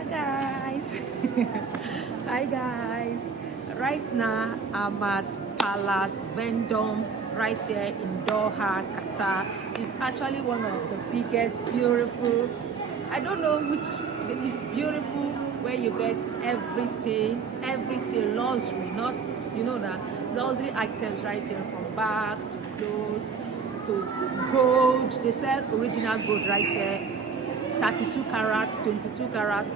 Hi guys. Hi guys. Right now I'm at Palace Vendome right here in Doha, Qatar. It's actually one of the biggest, beautiful, I don't know which is beautiful, where you get everything luxury, not, you know, that luxury items right here, from bags to clothes to gold. They sell original gold right here, 32 carats, 22 carats.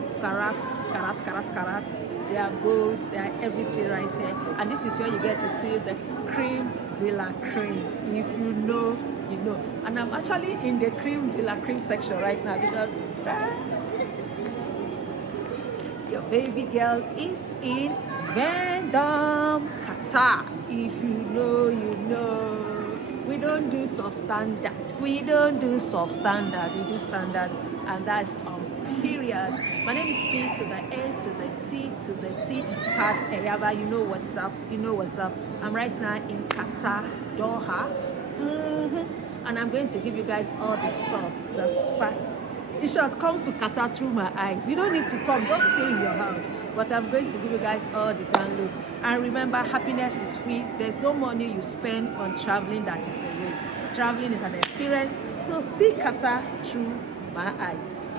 They are gold, they are everything right here. And this is where you get to see the cream de la cream. If you know, you know. And I'm actually in the cream de la cream section right now because your baby girl is in Vendome, Qatar. If you know, you know. We don't do substandard. We don't do substandard. We do standard, and that's period. My name is P to the A to the T to the T. Pat Eyaba, you know what's up. You know what's up. I'm right now in Qatar, Doha, and I'm going to give you guys all the sauce, the spice. In short, come to Qatar through my eyes. You don't need to come, just stay in your house. But I'm going to give you guys all the download. And remember, happiness is free. There's no money you spend on traveling that is a waste. Traveling is an experience. So see Qatar through my eyes.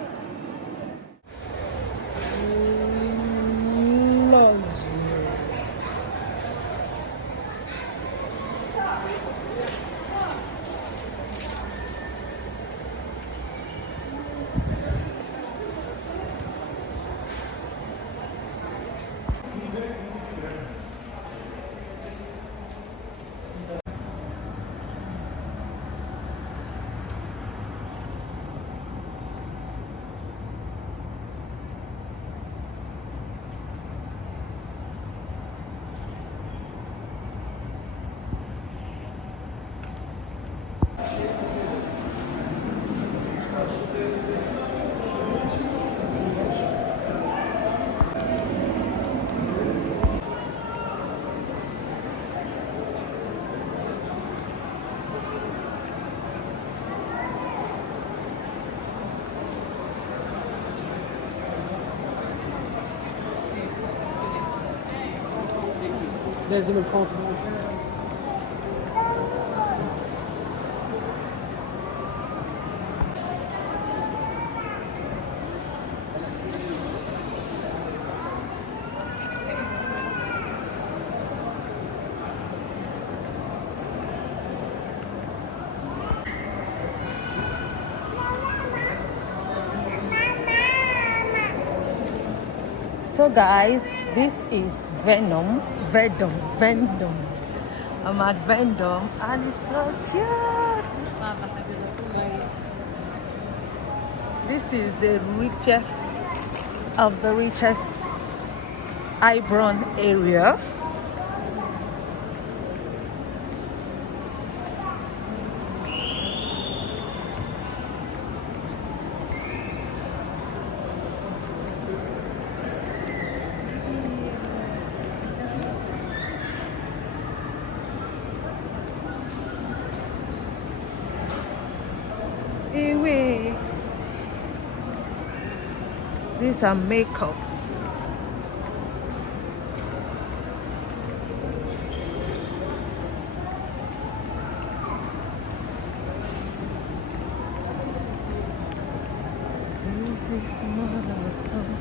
There's an important. So guys, this is Vendome. I'm at Vendome and it's so cute. This is the richest of the richest Ibron area. Anyway, these are makeup. This is more awesome.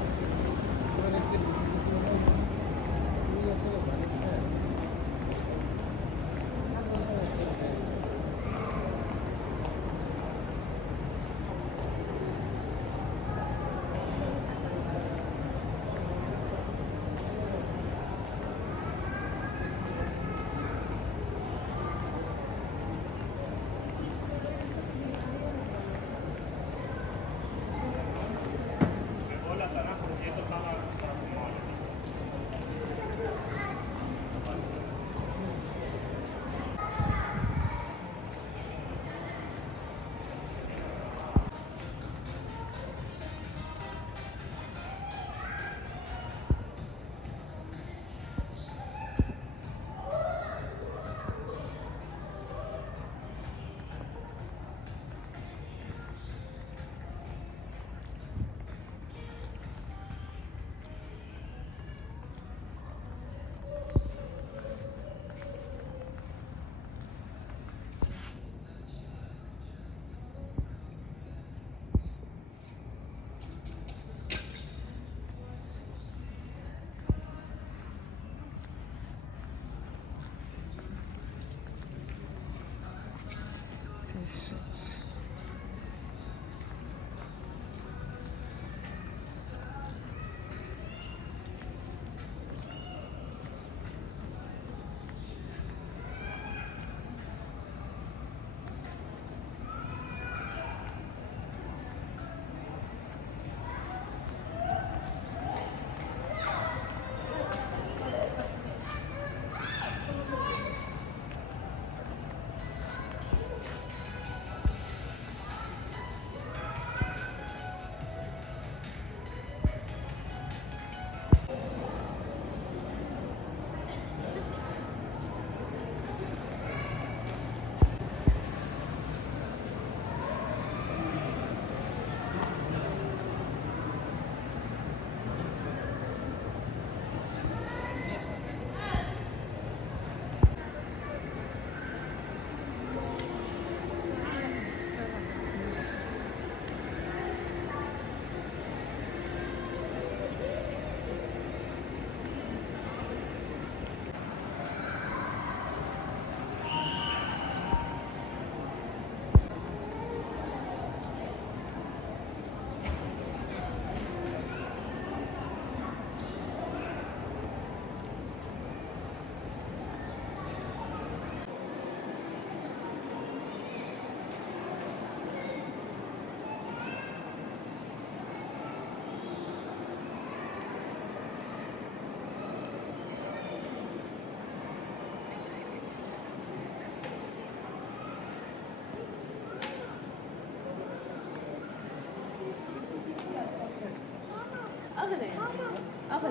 I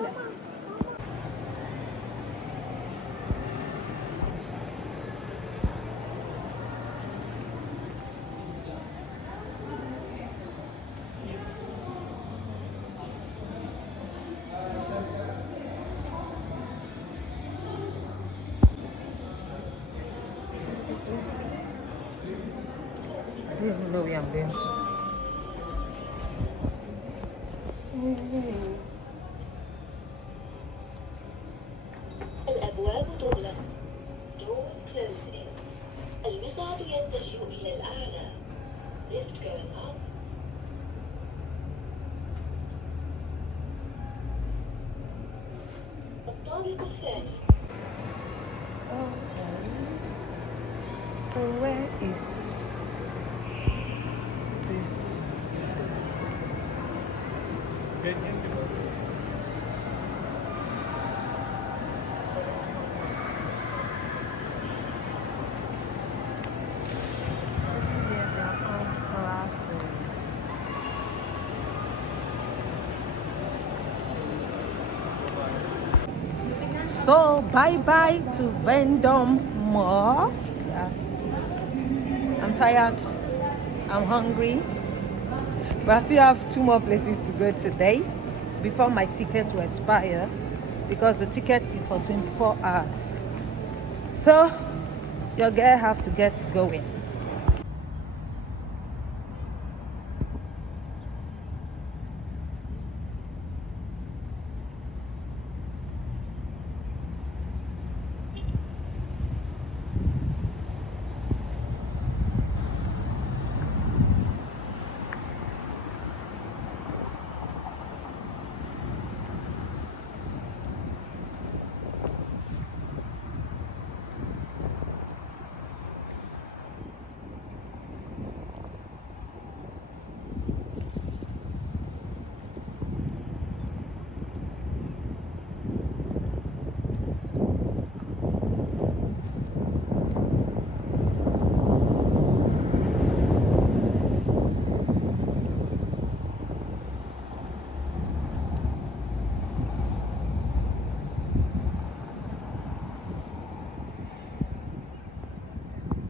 don't even know where I'm going to. الأبواب تغلق. Doors closing. المصعد يتجه إلى الأعلى. Lift going up. الطابق الثاني. So where is this? So bye-bye to Vendome Mall. Yeah. I'm tired. I'm hungry. But I still have 2 more places to go today before my ticket will expire, because the ticket is for 24 hours. So your girl have to get going.